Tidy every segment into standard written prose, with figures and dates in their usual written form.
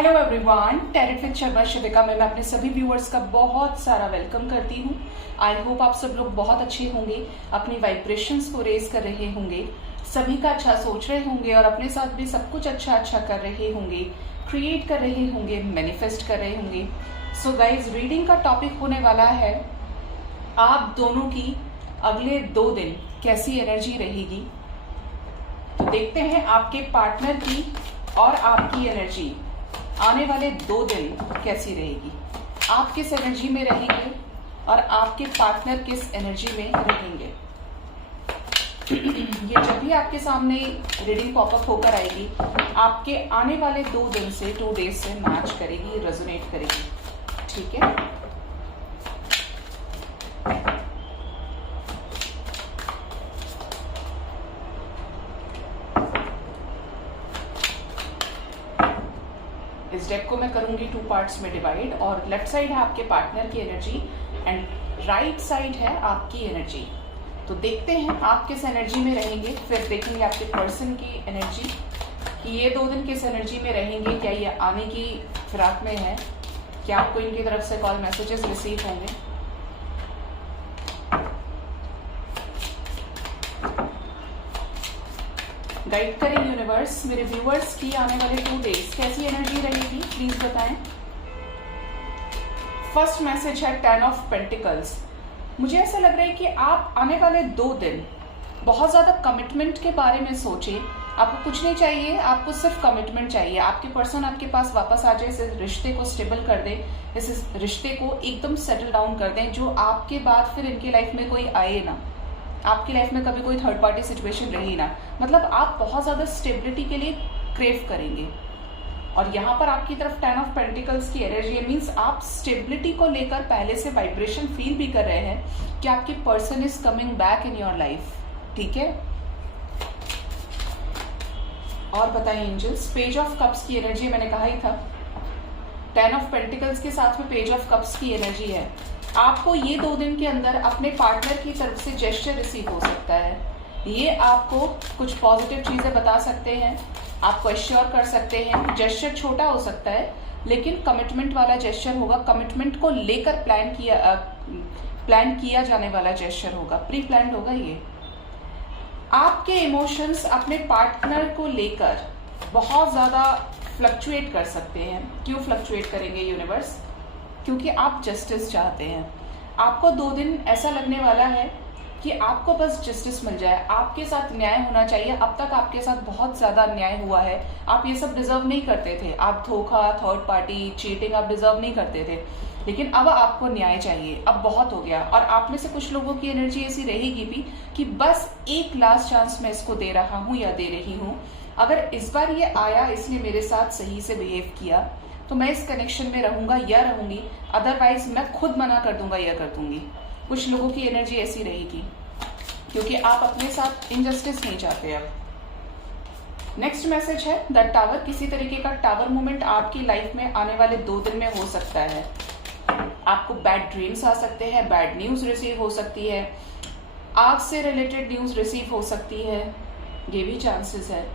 Hello everyone, tarot with Sharma Shivika में मैं अपने सभी व्यूअर्स का बहुत सारा वेलकम करती हूँ। आई होप आप सब लोग बहुत अच्छे होंगे, अपनी वाइब्रेशंस को रेज कर रहे होंगे, सभी का अच्छा सोच रहे होंगे और अपने साथ भी सब कुछ अच्छा कर रहे होंगे, क्रिएट कर रहे होंगे, मैनिफेस्ट कर रहे होंगे। सो गाइज, रीडिंग का टॉपिक होने वाला है आप दोनों की अगले 2 दिन कैसी एनर्जी रहेगी। तो देखते हैं आपके पार्टनर की और आपकी एनर्जी आने वाले 2 दिन कैसी रहेगी। आप किस एनर्जी में रहेंगे और आपके पार्टनर किस एनर्जी में रहेंगे। ये जब भी आपके सामने रीडिंग पॉपअप होकर आएगी, आपके आने वाले 2 दिन से 2 डेज से मैच करेगी, रेजोनेट करेगी। ठीक है, इस डेक को मैं करूंगी 2 पार्ट्स में डिवाइड, और लेफ्ट साइड है आपके पार्टनर की एनर्जी एंड राइट साइड है आपकी एनर्जी। तो देखते हैं आप किस एनर्जी में रहेंगे, फिर देखेंगे आपके पर्सन की एनर्जी कि ये 2 दिन किस एनर्जी में रहेंगे। क्या ये आने की फिराक में है, क्या आपको इनकी तरफ से कॉल मैसेजेस रिसीव होंगे। गाइड करें यूनिवर्स, मेरे व्यूअर्स की आने वाले 2 डेज कैसी एनर्जी रहेगी, प्लीज बताएं। फर्स्ट मैसेज है 10 ऑफ पेंटिकल्स। मुझे ऐसा लग रहा है कि आप आने वाले 2 दिन बहुत ज्यादा कमिटमेंट के बारे में सोचें। आपको कुछ नहीं चाहिए, आपको सिर्फ कमिटमेंट चाहिए। आपके पर्सन आपके पास वापस आ जाए, इस रिश्ते को स्टेबल कर दे, इस रिश्ते को एकदम सेटल डाउन कर दें, जो आपके बाद फिर इनकी लाइफ में कोई आए ना, आपकी लाइफ में कभी कोई थर्ड पार्टी सिचुएशन रही ना। मतलब आप बहुत ज्यादा स्टेबिलिटी के लिए क्रेव करेंगे। और यहाँ पर आपकी तरफ 10 ऑफ पेंटिकल्स की एनर्जी है, मीन्स आप स्टेबिलिटी को लेकर पहले से वाइब्रेशन फील भी कर रहे हैं कि आपकी person is coming back in your life. ठीक है, और बताइए एंजल्स। पेज ऑफ कप्स की एनर्जी मैंने कहा ही था, 10 ऑफ पेंटिकल्स के साथ में पेज ऑफ कप्स की एनर्जी है। आपको ये 2 दिन के अंदर अपने पार्टनर की तरफ से जेस्चर रिसीव हो सकता है। ये आपको कुछ पॉजिटिव चीजें बता सकते हैं, आपको एश्योर कर सकते हैं। जेस्चर छोटा हो सकता है लेकिन कमिटमेंट वाला जेस्चर होगा, कमिटमेंट को लेकर प्लान किया जाने वाला जेस्चर होगा, प्री प्लान्ड होगा। ये आपके इमोशंस अपने पार्टनर को लेकर बहुत ज्यादा फ्लक्चुएट कर सकते हैं। क्यों फ्लक्चुएट करेंगे यूनिवर्स? क्योंकि आप जस्टिस चाहते हैं। आपको 2 दिन ऐसा लगने वाला है कि आपको बस जस्टिस मिल जाए, आपके साथ न्याय होना चाहिए। अब तक आपके साथ बहुत ज्यादा अन्याय हुआ है, आप ये सब डिजर्व नहीं करते थे। आप धोखा, थर्ड पार्टी, चीटिंग आप डिजर्व नहीं करते थे, लेकिन अब आपको न्याय चाहिए। अब बहुत हो गया। और आप में से कुछ लोगों की एनर्जी ऐसी रहेगी भी कि बस एक लास्ट चांस मैं इसको दे रहा हूँ या दे रही हूँ। अगर इस बार ये आया, इसने मेरे साथ सही से बिहेव किया, तो मैं इस कनेक्शन में रहूंगा या रहूंगी, अदरवाइज मैं खुद मना कर दूंगा या कर दूंगी। कुछ लोगों की एनर्जी ऐसी रहेगी क्योंकि आप अपने साथ इनजस्टिस नहीं चाहते। अब नेक्स्ट मैसेज है द टावर। किसी तरीके का टावर मूवमेंट आपकी लाइफ में आने वाले 2 दिन में हो सकता है। आपको बैड ड्रीम्स आ सकते हैं, बैड न्यूज रिसीव हो सकती है, आग से रिलेटेड न्यूज रिसीव हो सकती है, ये भी चांसेस है।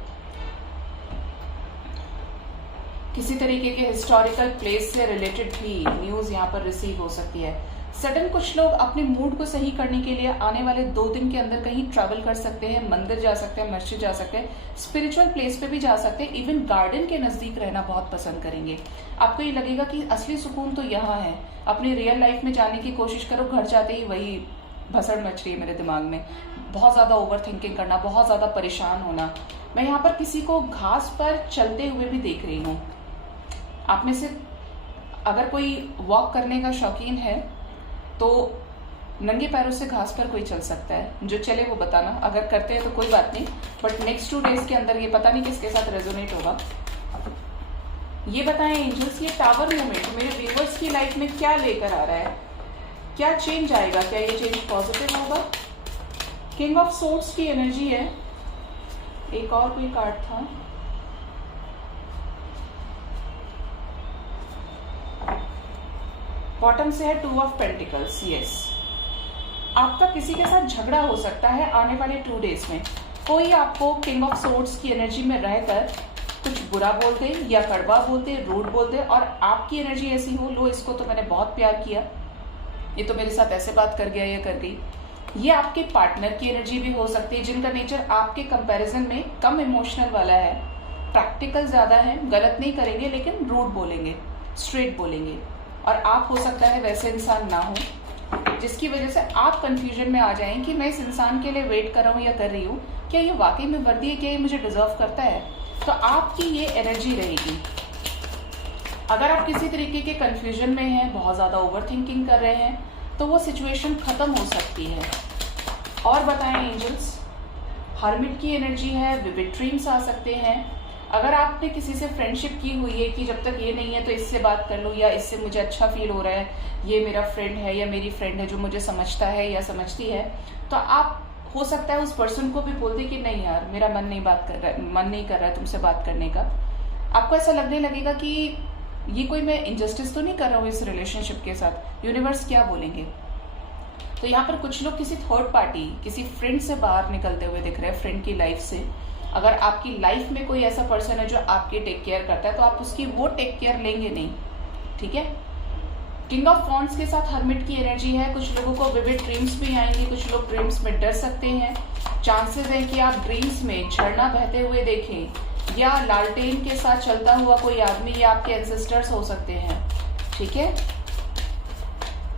किसी तरीके के हिस्टोरिकल प्लेस से रिलेटेड भी न्यूज यहाँ पर रिसीव हो सकती है। सडन कुछ लोग अपने मूड को सही करने के लिए आने वाले 2 दिन के अंदर कहीं ट्रैवल कर सकते हैं, मंदिर जा सकते हैं, मस्जिद जा सकते हैं, स्पिरिचुअल प्लेस पे भी जा सकते हैं, इवन गार्डन के नजदीक रहना बहुत पसंद करेंगे। आपको ये लगेगा कि असली सुकून तो यहाँ है। अपनी रियल लाइफ में जाने की कोशिश करो, घर जाते ही वही भसड़ मच रही है मेरे दिमाग में। बहुत ज्यादा ओवर थिंकिंग करना, बहुत ज्यादा परेशान होना। मैं यहाँ पर किसी को घास पर चलते हुए भी देख रही हूँ। आप में से अगर कोई वॉक करने का शौकीन है तो नंगे पैरों से घास पर कोई चल सकता है। जो चले वो बताना, अगर करते हैं तो कोई बात नहीं, बट नेक्स्ट 2 डेज के अंदर ये पता नहीं किसके साथ रेजोनेट होगा। ये बताएं एंजल्स, ये टावर मूवमेंट मेरे व्यूअर्स की लाइफ में क्या लेकर आ रहा है, क्या चेंज आएगा, क्या ये चेंज पॉजिटिव होगा। किंग ऑफ सोर्ड्स की एनर्जी है। एक और कोई कार्ड था, बॉटम से है 2 ऑफ पेंटिकल्स। यस, आपका किसी के साथ झगड़ा हो सकता है आने वाले 2 डेज में। कोई आपको किंग ऑफ सोर्ड्स की एनर्जी में रहकर कुछ बुरा बोल दे या कड़वा बोल दे, रूड बोल दे, और आपकी एनर्जी ऐसी हो, लो इसको तो मैंने बहुत प्यार किया, ये तो मेरे साथ ऐसे बात कर गया या कर गई। ये आपके पार्टनर की एनर्जी भी हो सकती है, जिनका नेचर आपके कंपैरिजन में कम इमोशनल वाला है, प्रैक्टिकल ज़्यादा है, गलत नहीं करेंगे लेकिन रूड बोलेंगे, स्ट्रेट बोलेंगे, और आप हो सकता है वैसे इंसान ना हो, जिसकी वजह से आप कंफ्यूजन में आ जाएं कि मैं इस इंसान के लिए वेट कर रहा हूँ या कर रही हूँ, क्या ये वाकई में वर्दी है, क्या ये मुझे डिजर्व करता है। तो आपकी ये एनर्जी रहेगी। अगर आप किसी तरीके के कंफ्यूजन में हैं, बहुत ज़्यादा ओवर थिंकिंग कर रहे हैं, तो वो सिचुएशन ख़त्म हो सकती है। और बताएं एंजल्स, हर्मिट की एनर्जी है, विविड ड्रीम्स आ सकते हैं। अगर आपने किसी से फ्रेंडशिप की हुई है कि जब तक ये नहीं है तो इससे बात कर लूँ, या इससे मुझे अच्छा फील हो रहा है, ये मेरा फ्रेंड है या मेरी फ्रेंड है जो मुझे समझता है या समझती है, तो आप हो सकता है उस पर्सन को भी बोल दे कि नहीं यार, मेरा मन नहीं कर रहा है तुमसे बात करने का। आपको ऐसा लगने लगेगा कि ये कोई मैं इनजस्टिस तो नहीं कर रहा हूँ इस रिलेशनशिप के साथ, यूनिवर्स क्या बोलेंगे। तो यहाँ पर कुछ लोग किसी थर्ड पार्टी, किसी फ्रेंड से बाहर निकलते हुए दिख रहे हैं, फ्रेंड की लाइफ से। अगर आपकी लाइफ में कोई ऐसा पर्सन है जो आपकी टेक केयर करता है, तो आप उसकी वो टेक केयर लेंगे नहीं, ठीक है। किंग ऑफ वॉन्ड्स के साथ हर्मिट की एनर्जी है। कुछ लोगों को विविड ड्रीम्स भी आएंगे, कुछ लोग ड्रीम्स में डर सकते हैं। चांसेस है कि आप ड्रीम्स में झरना बहते हुए देखें, या लालटेन के साथ चलता हुआ कोई आदमी, या आपके एंसेस्टर्स हो सकते हैं, ठीक है।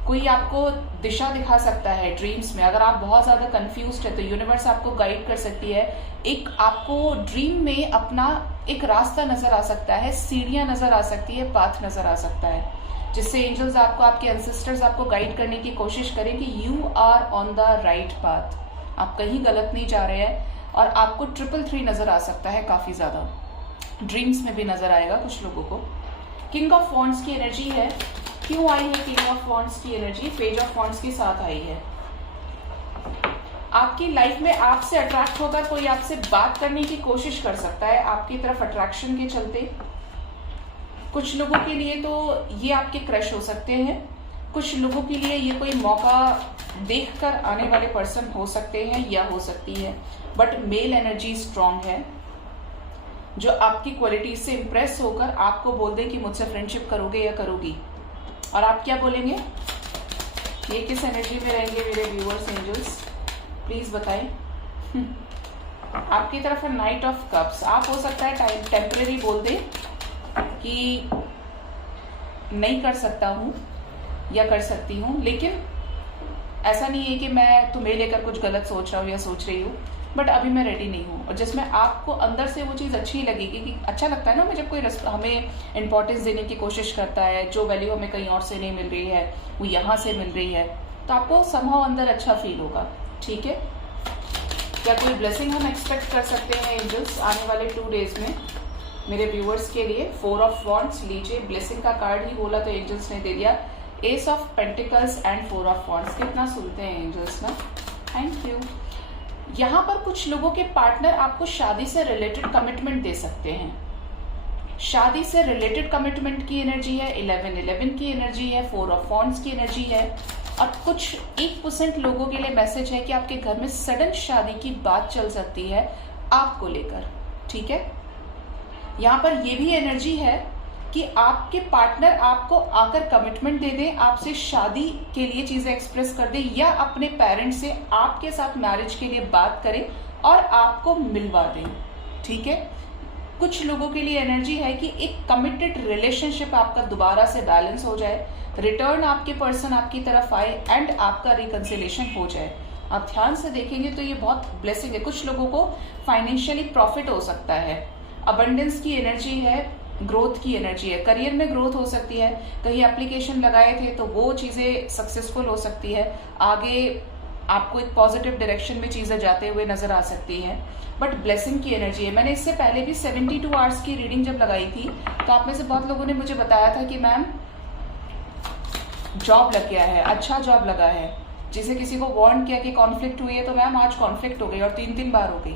कोई आपको दिशा दिखा सकता है ड्रीम्स में। अगर आप बहुत ज्यादा कंफ्यूज्ड है तो यूनिवर्स आपको गाइड कर सकती है। एक आपको ड्रीम में अपना एक रास्ता नजर आ सकता है, सीढ़ियां नजर आ सकती है, पाथ नजर आ सकता है, जिससे एंजल्स आपको, आपके एंसेस्टर्स आपको गाइड करने की कोशिश करें कि you are on the right path, आप कहीं गलत नहीं जा रहे हैं। और आपको 333 नजर आ सकता है, काफी ज्यादा ड्रीम्स में भी नजर आएगा कुछ लोगों को। किंग ऑफ वॉन्ड्स की एनर्जी है। क्यों आई है किंग ऑफ वॉन्ड्स की एनर्जी? पेज ऑफ वॉन्ड्स के साथ आई है। आपकी लाइफ में आपसे अट्रैक्ट होकर कोई आपसे बात करने की कोशिश कर सकता है, आपकी तरफ अट्रैक्शन के चलते। कुछ लोगों के लिए तो ये आपके क्रश हो सकते हैं, कुछ लोगों के लिए ये कोई मौका देखकर आने वाले पर्सन हो सकते हैं या हो सकती है। बट मेल एनर्जी स्ट्रांग है, जो आपकी क्वालिटी से इंप्रेस होकर आपको बोल दे कि मुझसे फ्रेंडशिप करोगे या करोगी। और आप क्या बोलेंगे? ये किस एनर्जी में रहेंगे मेरे व्यूअर्स एंजल्स, प्लीज बताएं। आपकी तरफ है नाइट ऑफ कप्स। आप हो सकता है टेम्परेरी बोल दे कि नहीं कर सकता हूं या कर सकती हूं, लेकिन ऐसा नहीं है कि मैं तुम्हें लेकर कुछ गलत सोच रहा हूं या सोच रही हूं, बट अभी मैं रेडी नहीं हूं। और जिसमें आपको अंदर से वो चीज़ अच्छी लगेगी, कि अच्छा लगता है ना जब कोई हमें इंपॉर्टेंस देने की कोशिश करता है, जो वैल्यू हमें कहीं और से नहीं मिल रही है वो यहाँ से मिल रही है, तो आपको समहाउ अंदर अच्छा फील होगा, ठीक है। क्या कोई ब्लेसिंग हम एक्सपेक्ट कर सकते हैं एंजल्स आने वाले 2 डेज में मेरे व्यूअर्स के लिए? 4 ऑफ वॉन्ड्स लीजिए, ब्लेसिंग का कार्ड ही बोला तो एंजल्स ने दे दिया। S of pentacles and 4 of wands. कितना सुनते हैं एंजल्स ना, थैंक यू। यहाँ पर कुछ लोगों के पार्टनर आपको शादी से रिलेटेड कमिटमेंट दे सकते हैं। शादी से रिलेटेड कमिटमेंट की एनर्जी है, 11 की एनर्जी है, 4 ऑफ वॉन्ड्स की एनर्जी है। और कुछ 1% लोगों के लिए मैसेज है कि आपके घर में सडन शादी की बात चल सकती है आपको लेकर, ठीक है। यहाँ पर ये भी एनर्जी है कि आपके पार्टनर आपको आकर कमिटमेंट दे दें, आपसे शादी के लिए चीजें एक्सप्रेस कर दें, या अपने पेरेंट्स से आपके साथ मैरिज के लिए बात करें और आपको मिलवा दें, ठीक है। कुछ लोगों के लिए एनर्जी है कि एक कमिटेड रिलेशनशिप आपका दोबारा से बैलेंस हो जाए, रिटर्न आपके पर्सन आपकी तरफ आए एंड आपका रिकंसिलेशन हो जाए। आप ध्यान से देखेंगे तो ये बहुत ब्लेसिंग है। कुछ लोगों को फाइनेंशियली प्रॉफिट हो सकता है, अबंडेंस की एनर्जी है, ग्रोथ की एनर्जी है, करियर में ग्रोथ हो सकती है। कहीं एप्लीकेशन लगाए थे तो वो चीजें सक्सेसफुल हो सकती है, आगे आपको एक पॉजिटिव डायरेक्शन में चीजें जाते हुए नजर आ सकती हैं। बट ब्लेसिंग की एनर्जी है। मैंने इससे पहले भी 72 आवर्स की रीडिंग जब लगाई थी तो आप में से बहुत लोगों ने मुझे बताया था कि मैम जॉब लग गया है, अच्छा जॉब लगा है। जिसे किसी को वार्न किया कि कॉन्फ्लिक्ट हुई है, तो मैम आज कॉन्फ्लिक्ट हो गई और 3 बार हो गई।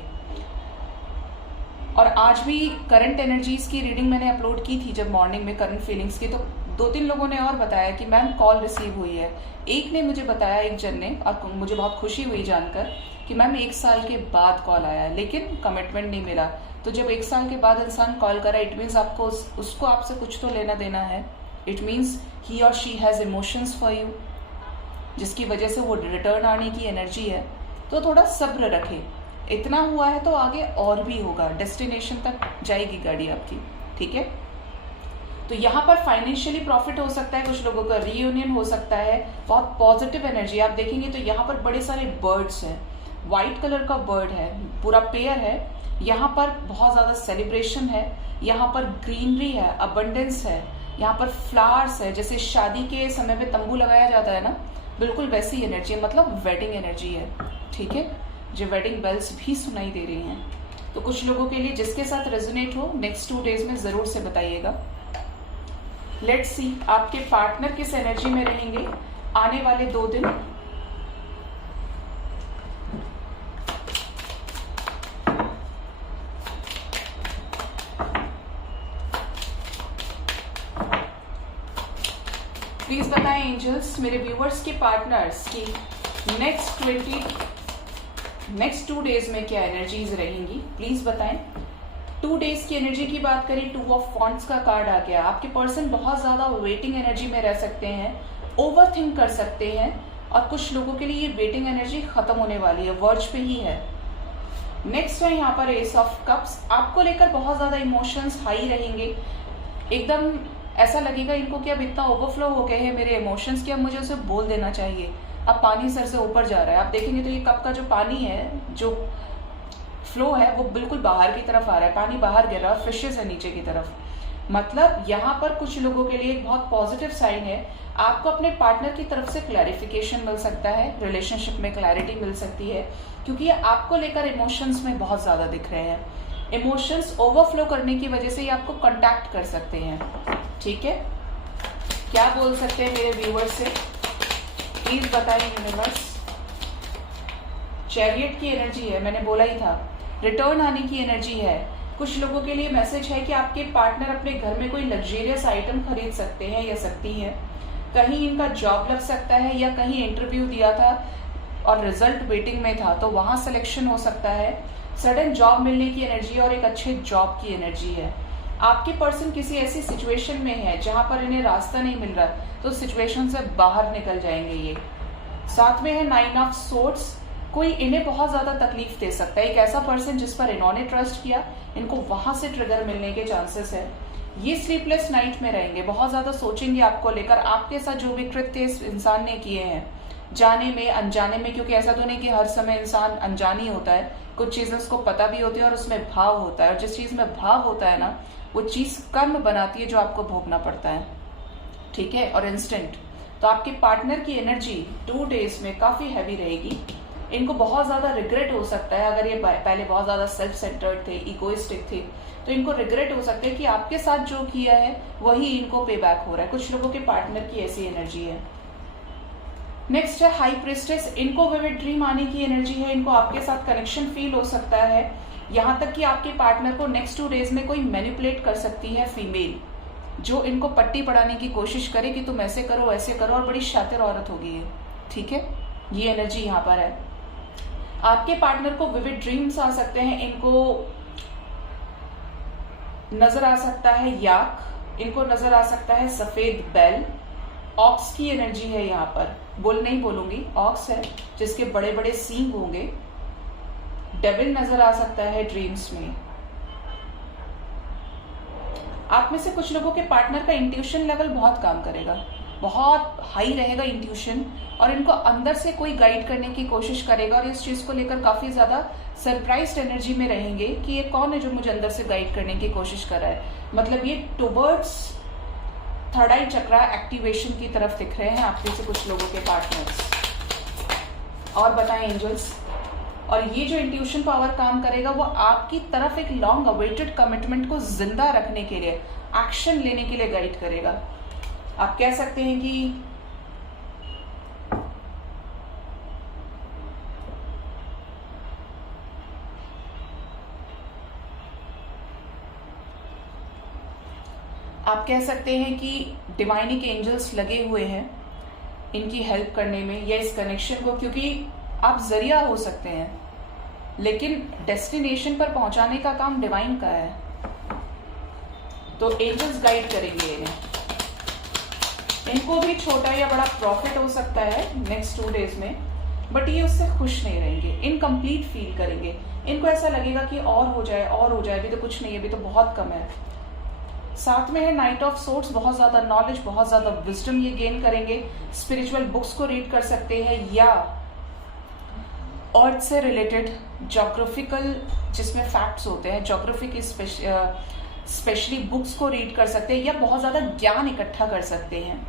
और आज भी करंट एनर्जीज की रीडिंग मैंने अपलोड की थी जब मॉर्निंग में, करंट फीलिंग्स की, तो 2-3 लोगों ने और बताया कि मैम कॉल रिसीव हुई है। एक ने मुझे बताया, एक जन ने, और मुझे बहुत खुशी हुई जानकर कि मैम 1 साल के बाद कॉल आया है, लेकिन कमिटमेंट नहीं मिला। तो जब 1 साल के बाद इंसान कॉल करा, इट मीन्स आपको उसको आपसे कुछ तो लेना देना है। इट मीन्स ही और she has emotions for you, जिसकी वजह से वो रिटर्न आने की एनर्जी है। तो थोड़ा सब्र रखें। इतना हुआ है तो आगे और भी होगा, डेस्टिनेशन तक जाएगी गाड़ी आपकी, ठीक है। तो यहाँ पर फाइनेंशियली प्रॉफिट हो सकता है, कुछ लोगों का रीयूनियन हो सकता है, बहुत पॉजिटिव एनर्जी। आप देखेंगे तो यहाँ पर बड़े सारे बर्ड्स हैं, व्हाइट कलर का बर्ड है, पूरा पेयर है। यहाँ पर बहुत ज्यादा सेलिब्रेशन है, यहाँ पर ग्रीनरी है, अबंडेंस है, यहाँ पर फ्लावर्स है, जैसे शादी के समय पे तंबू लगाया जाता है ना, बिल्कुल वैसी एनर्जी है, मतलब वेडिंग एनर्जी है, ठीक है। जो वेडिंग बेल्स भी सुनाई दे रही हैं। तो कुछ लोगों के लिए जिसके साथ रेजोनेट हो, नेक्स्ट 2 डेज में जरूर से बताइएगा। लेट्स सी आपके पार्टनर किस एनर्जी में रहेंगे आने वाले 2 दिन। प्लीज बताएं एंजल्स, मेरे व्यूअर्स के पार्टनर्स की नेक्स्ट 2 डेज में क्या एनर्जीज रहेंगी, प्लीज बताएं। 2 डेज की एनर्जी की बात करें, 2 ऑफ वॉन्ड्स का कार्ड आ गया। आपके पर्सन बहुत ज्यादा वेटिंग एनर्जी में रह सकते हैं, ओवर थिंक कर सकते हैं, और कुछ लोगों के लिए ये वेटिंग एनर्जी खत्म होने वाली है, वर्ज पे ही है। नेक्स्ट है यहाँ पर एस ऑफ कप्स। आपको लेकर बहुत ज्यादा इमोशंस हाई रहेंगे, एकदम ऐसा लगेगा इनको कि अब इतना ओवरफ्लो हो गए हैं मेरे इमोशंस कि अब मुझे उसे बोल देना चाहिए। अब पानी सर से ऊपर जा रहा है। आप देखेंगे तो ये कप का जो पानी है, जो फ्लो है, वो बिल्कुल बाहर की तरफ आ रहा है, पानी बाहर गिर रहा है, फिशेस है नीचे की तरफ। मतलब यहाँ पर कुछ लोगों के लिए एक बहुत पॉजिटिव साइन है। आपको अपने पार्टनर की तरफ से क्लैरिफिकेशन मिल सकता है, रिलेशनशिप में क्लैरिटी मिल सकती है, क्योंकि ये आपको लेकर इमोशंस में बहुत ज्यादा दिख रहे हैं। इमोशंस ओवरफ्लो करने की वजह से ये आपको कांटेक्ट कर सकते हैं, ठीक है। क्या बोल सकते हैं मेरे व्यूअर्स से, प्लीज बताएं यूनिवर्स। चैरियट की एनर्जी है, मैंने बोला ही था, रिटर्न आने की एनर्जी है। कुछ लोगों के लिए मैसेज है कि आपके पार्टनर अपने घर में कोई लग्जरियस आइटम खरीद सकते हैं या सकती है। कहीं इनका जॉब लग सकता है, या कहीं इंटरव्यू दिया था और रिजल्ट वेटिंग में था, तो वहां सिलेक्शन हो सकता है। सडन जॉब मिलने की एनर्जी और एक अच्छे जॉब की एनर्जी है। आपके पर्सन किसी ऐसी सिचुएशन में है जहां पर इन्हें रास्ता नहीं मिल रहा, तो सिचुएशन से बाहर निकल जाएंगे ये। साथ में है 9 ऑफ सोर्ड्स। कोई इन्हें बहुत ज्यादा तकलीफ दे सकता है, एक ऐसा पर्सन जिस पर इन्होंने ट्रस्ट किया, इनको वहां से ट्रिगर मिलने के चांसेस है। ये स्लीपलेस नाइट में रहेंगे, बहुत ज्यादा सोचेंगे आपको लेकर, आपके साथ जो भी कृत्य इस इंसान ने किए हैं, जाने में अनजाने में, क्योंकि ऐसा तो नहीं कि हर समय इंसान अनजान ही होता है, कुछ चीजें उसको पता भी होती है और उसमें भाव होता है, और जिस चीज में भाव होता है ना, वो चीज कर्म बनाती है जो आपको भोगना पड़ता है, ठीक है, और इंस्टेंट। तो आपके पार्टनर की एनर्जी 2 डेज में काफी हैवी रहेगी। इनको बहुत ज्यादा रिग्रेट हो सकता है, अगर ये पहले बहुत ज्यादा सेल्फ सेंटर्ड थे, इगोइस्टिक थे, तो इनको रिग्रेट हो सकता है कि आपके साथ जो किया है वही इनको पे बैक हो रहा है। कुछ लोगों के पार्टनर की ऐसी एनर्जी है। नेक्स्ट है हाई प्रिस्टेस। इनको विविड ड्रीम आने की एनर्जी है, इनको आपके साथ कनेक्शन फील हो सकता है, यहाँ तक कि आपके पार्टनर को नेक्स्ट 2 डेज में कोई मैनिपुलेट कर सकती है फीमेल, जो इनको पट्टी पड़ाने की कोशिश करे कि तुम ऐसे करो वैसे करो, और बड़ी शातिर औरत होगी ये, ठीक है। ये एनर्जी यहाँ पर है। आपके पार्टनर को विविड ड्रीम्स आ सकते हैं, इनको नजर आ सकता है याक, इनको नजर आ सकता है सफेद बैल। ऑक्स की एनर्जी है यहाँ पर, बुल नहीं बोलूंगी, ऑक्स है जिसके बड़े बड़े सींग होंगे। डेविल नजर आ सकता है ड्रीम्स में। आप में से कुछ लोगों के पार्टनर का इंट्यूशन लेवल बहुत काम करेगा, बहुत हाई रहेगा इंट्यूशन, और इनको अंदर से कोई गाइड करने की कोशिश करेगा, और इस चीज को लेकर काफी ज्यादा सरप्राइज्ड एनर्जी में रहेंगे कि ये कौन है जो मुझे अंदर से गाइड करने की कोशिश कर रहा है। मतलब ये टुवर्ड्स थर्ड आई चक्रा एक्टिवेशन की तरफ दिख रहे हैं आप में से कुछ लोगों के पार्टनर्स। और बताएं एंजल्स, और ये जो इंट्यूशन पावर काम करेगा वो आपकी तरफ एक लॉन्ग अवेटेड कमिटमेंट को जिंदा रखने के लिए, एक्शन लेने के लिए गाइड करेगा। आप कह सकते हैं कि डिवाइनिक एंजल्स लगे हुए हैं इनकी हेल्प करने में, या इस कनेक्शन को, क्योंकि आप जरिया हो सकते हैं लेकिन डेस्टिनेशन पर पहुंचाने का काम डिवाइन का है। तो एंजल्स गाइड करेंगे इन्हें। इनको भी छोटा या बड़ा प्रॉफिट हो सकता है नेक्स्ट 2 डेज में, बट ये उससे खुश नहीं रहेंगे, इनकम्प्लीट फील करेंगे। इनको ऐसा लगेगा कि और हो जाए और हो जाए, अभी तो कुछ नहीं है, अभी तो बहुत कम है। साथ में है नाइट ऑफ सोर्ड्स, बहुत ज्यादा नॉलेज, बहुत ज्यादा विजडम ये गेन करेंगे। स्पिरिचुअल बुक्स को रीड कर सकते हैं या अर्थ से रिलेटेड ज्योग्राफिकल जिसमें फैक्ट्स होते हैं, ज्योग्राफी की स्पेशली बुक्स को रीड कर सकते हैं या बहुत ज्यादा ज्ञान इकट्ठा कर सकते हैं।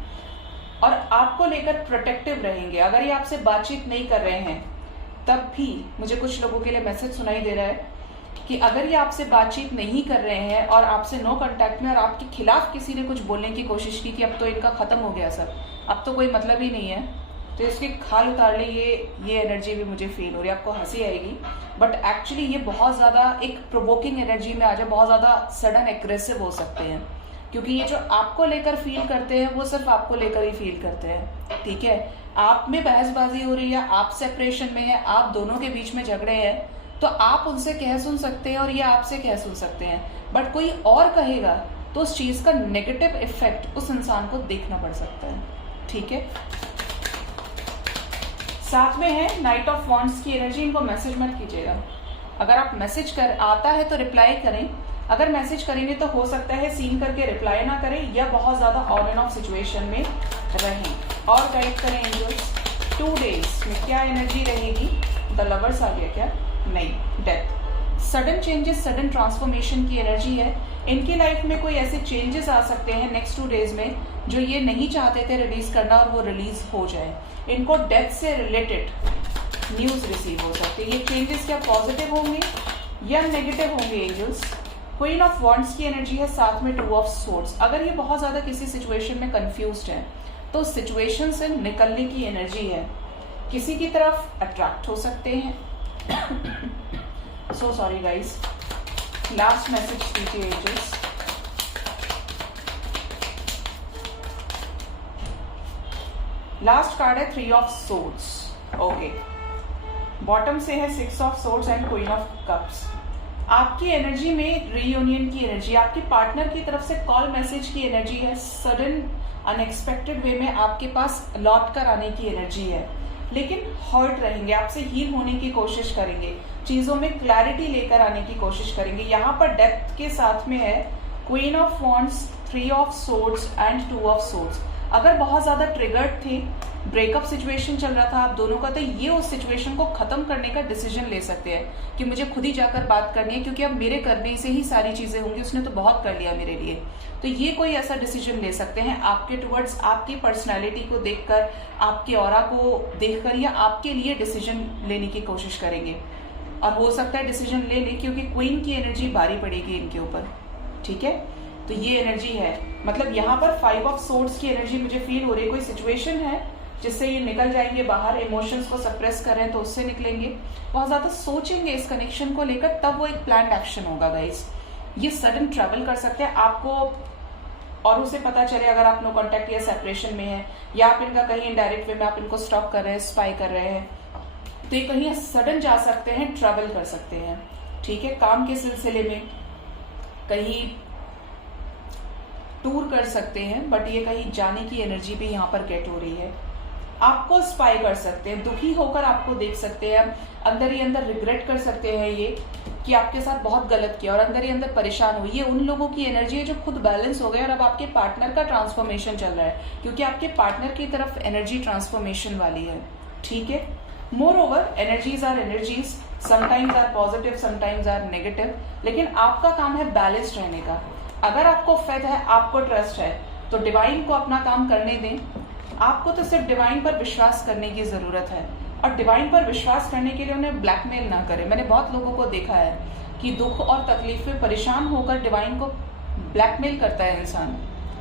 और आपको लेकर प्रोटेक्टिव रहेंगे। अगर ये आपसे बातचीत नहीं कर रहे हैं तब भी मुझे कुछ लोगों के लिए मैसेज सुनाई दे रहा है कि अगर ये आपसे बातचीत नहीं कर रहे हैं और आपसे नो कांटेक्ट में, और आपके खिलाफ किसी ने कुछ बोलने की कोशिश की कि अब तो इनका खत्म हो गया सब, अब तो कोई मतलब ही नहीं है, तो इसकी खाल उतार ली, ये एनर्जी भी मुझे फील हो रही है। आपको हंसी आएगी बट एक्चुअली ये बहुत ज्यादा एक प्रोवोकिंग एनर्जी में आ जाए, बहुत ज्यादा सडन एग्रेसिव हो सकते हैं, क्योंकि ये जो आपको लेकर फील करते हैं वो सिर्फ आपको लेकर ही फील करते हैं। ठीक है, आप में बहसबाजी हो रही है, आप सेपरेशन में है, आप दोनों के बीच में झगड़े हैं, तो आप उनसे कह सुन सकते हैं और ये आपसे कह सुन सकते हैं, बट कोई और कहेगा तो उस चीज का नेगेटिव इफेक्ट उस इंसान को देखना पड़ सकता है। ठीक है, साथ में है नाइट ऑफ वॉन्ड्स की एनर्जी। इनको मैसेज मत कीजिएगा। अगर आप मैसेज कर आता है तो रिप्लाई करें, अगर मैसेज करेंगे तो हो सकता है सीन करके रिप्लाई ना करें या बहुत ज्यादा ऑन एंड ऑफ सिचुएशन में रहें। और गाइड करें एंजल्स 2 डेज में क्या एनर्जी रहेगी। द लवर्स आ गया क्या? नहीं, death, sudden changes, sudden transformation की एनर्जी है। इनकी लाइफ में कोई ऐसे चेंजेस आ सकते हैं नेक्स्ट 2 डेज में जो ये नहीं चाहते थे रिलीज करना, और वो रिलीज हो जाए। इनको डेथ से रिलेटेड न्यूज रिसीव हो सकती है। ये चेंजेस क्या पॉजिटिव होंगे या नेगेटिव होंगे एंजल्स? क्वीन ऑफ वॉन्ड्स की एनर्जी है, साथ में 2 ऑफ सोर्ड्स। अगर ये बहुत ज्यादा किसी सिचुएशन में कंफ्यूज्ड है तो सिचुएशन से निकलने की एनर्जी है। किसी की तरफ अट्रैक्ट हो सकते हैं। So sorry guys, last message दीजिए एंजल्स। लास्ट कार्ड है 3 ऑफ सोर्ड्स। ओके, बॉटम से है 6 of swords and queen of cups. आपकी एनर्जी में रीयूनियन की एनर्जी, आपके पार्टनर की तरफ से कॉल मैसेज की एनर्जी है, सडन अनएक्सपेक्टेड वे में आपके पास लौट कर आने की एनर्जी है, लेकिन हर्ट रहेंगे, आपसे हील होने की कोशिश करेंगे, चीजों में क्लैरिटी लेकर आने की कोशिश करेंगे। यहाँ पर डेथ के साथ में है queen of wands, 3 of swords and 2 of swords. अगर बहुत ज्यादा ट्रिगर्ड थे, ब्रेकअप सिचुएशन चल रहा था आप दोनों का, तो ये उस सिचुएशन को खत्म करने का डिसीजन ले सकते हैं कि मुझे खुद ही जाकर बात करनी है, क्योंकि अब मेरे करने से ही सारी चीजें होंगी, उसने तो बहुत कर लिया मेरे लिए। तो ये कोई ऐसा डिसीजन ले सकते हैं आपके टुवर्ड्स, आपकी पर्सनैलिटी को देखकर, आपके ऑरा को देखकर, या आपके लिए डिसीजन लेने की कोशिश करेंगे। और हो सकता है डिसीजन ले ले क्योंकि क्वीन की एनर्जी भारी पड़ेगी इनके ऊपर। ठीक है, तो ये एनर्जी है, मतलब यहाँ पर 5 ऑफ सोर्ड्स की एनर्जी मुझे फील हो रही है। कोई सिचुएशन है जिससे ये निकल जाएंगे बाहर, इमोशंस को सप्रेस कर रहे हैं तो उससे निकलेंगे, बहुत ज्यादा सोचेंगे इस कनेक्शन को लेकर, तब वो एक प्लान्ड एक्शन होगा गाइस। ये सडन ट्रैवल कर सकते हैं, आपको और उसे पता चले अगर आप नो कांटेक्ट या सेपरेशन में है, या आप इनका कहीं इनडायरेक्ट वे में आप इनको स्टॉक कर रहे हैं, स्पाई कर रहे हैं, तो ये कहीं सडन जा सकते हैं, ट्रैवल कर सकते हैं। ठीक है, काम के सिलसिले में कहीं टूर कर सकते हैं, बट ये कहीं जाने की एनर्जी भी यहाँ पर गेट हो रही है। आपको स्पाई कर सकते हैं, दुखी होकर आपको देख सकते हैं, अंदर ही अंदर रिग्रेट कर सकते हैं ये कि आपके साथ बहुत गलत किया, और अंदर ही अंदर परेशान हुई। ये उन लोगों की एनर्जी है जो खुद बैलेंस हो गए और अब आपके पार्टनर का ट्रांसफॉर्मेशन चल रहा है, क्योंकि आपके पार्टनर की तरफ एनर्जी ट्रांसफॉर्मेशन वाली है। ठीक है, moreover energies are energies, sometimes are positive, sometimes are negative, लेकिन आपका काम है बैलेंस्ड रहने का। अगर आपको फेथ है, आपको ट्रस्ट है, तो डिवाइन को अपना काम करने दें। आपको तो सिर्फ डिवाइन पर विश्वास करने की जरूरत है, और डिवाइन पर विश्वास करने के लिए उन्हें ब्लैकमेल ना करें। मैंने बहुत लोगों को देखा है कि दुख और तकलीफ में परेशान होकर डिवाइन को ब्लैकमेल करता है इंसान,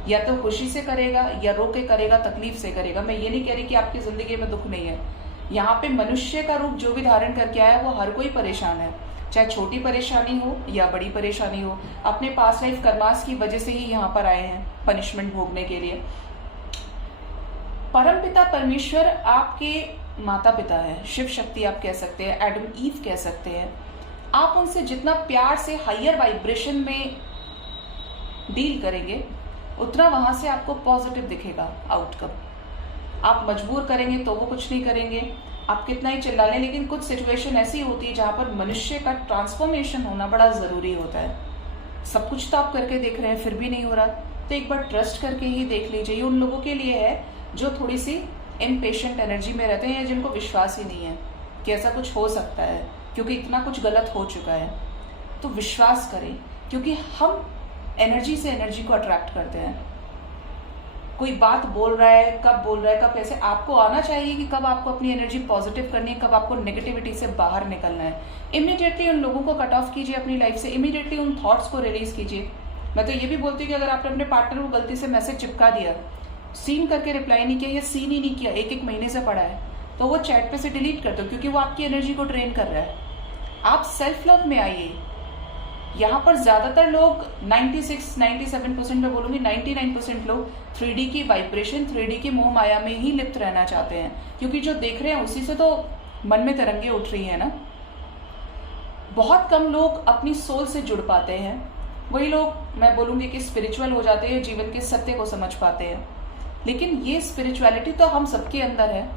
या तो खुशी से करेगा या रो के करेगा, तकलीफ से करेगा। मैं ये नहीं कह रही कि आपकी जिंदगी में दुख नहीं है, यहाँ पे मनुष्य का रूप जो भी धारण करके आया है वो हर कोई परेशान है, चाहे छोटी परेशानी हो या बड़ी परेशानी हो। अपने पास्ट लाइफ कर्मास की वजह से ही यहाँ पर आए हैं पनिशमेंट भोगने के लिए। परमपिता परमेश्वर आपके माता पिता है, शिव शक्ति आप कह सकते हैं, एडम ईव कह सकते हैं, आप उनसे जितना प्यार से हायर वाइब्रेशन में डील करेंगे उतना वहां से आपको पॉजिटिव दिखेगा आउटकम। आप मजबूर करेंगे तो वो कुछ नहीं करेंगे, आप कितना ही चिल्ला लें, लेकिन कुछ सिचुएशन ऐसी होती है जहां पर मनुष्य का ट्रांसफॉर्मेशन होना बड़ा जरूरी होता है। सब कुछ तो आप करके देख रहे हैं फिर भी नहीं हो रहा, तो एक बार ट्रस्ट करके ही देख लीजिए। ये उन लोगों के लिए है जो थोड़ी सी इनपेशेंट एनर्जी में रहते हैं या जिनको विश्वास ही नहीं है कि ऐसा कुछ हो सकता है, क्योंकि इतना कुछ गलत हो चुका है। तो विश्वास करें, क्योंकि हम एनर्जी से एनर्जी को अट्रैक्ट करते हैं। कोई बात बोल रहा है, कब बोल रहा है, कब कैसे, आपको आना चाहिए कि कब आपको अपनी एनर्जी पॉजिटिव करनी है, कब आपको नेगेटिविटी से बाहर निकलना है। इमीडिएटली उन लोगों को कट ऑफ कीजिए अपनी लाइफ से, इमीडिएटली उन थॉट्स को रिलीज कीजिए। मैं तो ये भी बोलती हूँ कि अगर आपने अपने पार्टनर को गलती से मैसेज चिपका दिया, सीन करके रिप्लाई नहीं किया या सीन ही नहीं किया, एक महीने से पड़ा है, तो वो चैट पे से डिलीट कर दो, क्योंकि वो आपकी एनर्जी को ड्रेन कर रहा है। आप सेल्फ लव में आइए। यहाँ पर ज्यादातर लोग 96-97% में बोलूंगी 99% लोग 3D की वाइब्रेशन, 3D की मोह माया में ही लिप्त रहना चाहते हैं, क्योंकि जो देख रहे हैं उसी से तो मन में तरंगे उठ रही है ना। बहुत कम लोग अपनी सोल से जुड़ पाते हैं, वही लोग मैं बोलूंगी कि स्पिरिचुअल हो जाते हैं, जीवन के सत्य को समझ पाते हैं। लेकिन ये स्पिरिचुअलिटी तो हम सबके अंदर है,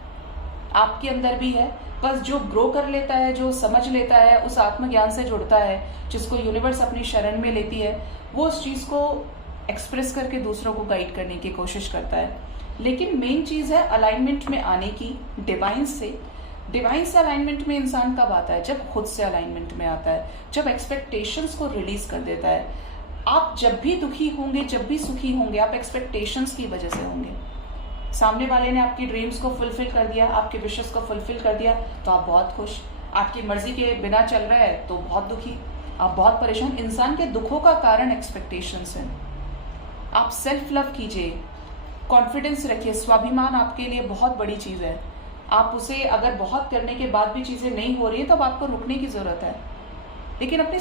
आपके अंदर भी है। बस जो ग्रो कर लेता है, जो समझ लेता है, उस आत्मज्ञान से जुड़ता है, जिसको यूनिवर्स अपनी शरण में लेती है, वो उस चीज को एक्सप्रेस करके दूसरों को गाइड करने की कोशिश करता है। लेकिन मेन चीज है अलाइनमेंट में आने की, डिवाइन से। डिवाइन से अलाइनमेंट में इंसान कब आता है? जब खुद से अलाइनमेंट में आता है, जब एक्सपेक्टेशंस को रिलीज कर देता है। आप जब भी दुखी होंगे, जब भी सुखी होंगे, आप एक्सपेक्टेशंस की वजह से होंगे। सामने वाले ने आपकी ड्रीम्स को फुलफिल कर दिया, आपके विशेस को फुलफिल कर दिया, तो आप बहुत खुश। आपकी मर्जी के बिना चल रहा है तो बहुत दुखी, आप बहुत परेशान। इंसान के दुखों का कारण एक्सपेक्टेशंस है। आप सेल्फ लव कीजिए, कॉन्फिडेंस रखिए। स्वाभिमान आपके लिए बहुत बड़ी चीज है। आप उसे अगर बहुत करने के बाद भी चीजें नहीं हो रही है, तब आपको रुकने की जरूरत है। लेकिन अपनी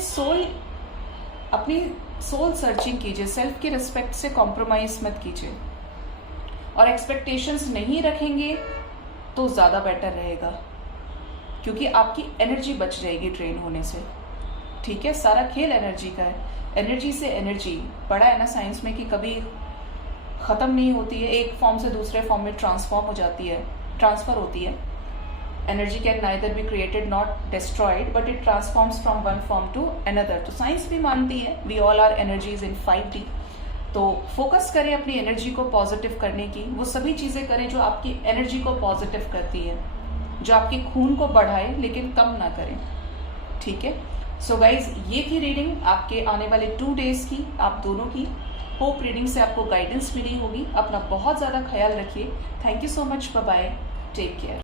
सोल सर्चिंग कीजिए, सेल्फ की रिस्पेक्ट से कॉम्प्रोमाइज मत कीजिए। और एक्सपेक्टेशंस नहीं रखेंगे तो ज्यादा बेटर रहेगा, क्योंकि आपकी एनर्जी बच जाएगी ड्रेन होने से। ठीक है, सारा खेल एनर्जी का है। एनर्जी से एनर्जी, पढ़ा है ना साइंस में कि कभी खत्म नहीं होती है, एक फॉर्म से दूसरे फॉर्म में ट्रांसफॉर्म हो जाती है, ट्रांसफर होती है। Energy can neither be created not destroyed, but it transforms from one form to another. तो साइंस भी मानती है we all are energies in 5D। तो फोकस करें अपनी एनर्जी को पॉजिटिव करने की, वो सभी चीजें करें जो आपकी एनर्जी को पॉजिटिव करती है, जो आपके खून को बढ़ाए, लेकिन कम ना करें। ठीक है, सो गाइज ये थी रीडिंग आपके आने वाले 2 डेज की, आप दोनों की। होप रीडिंग से आपको गाइडेंस मिली होगी। अपना बहुत ज्यादा ख्याल रखिए। Thank you so much, bye bye, take care.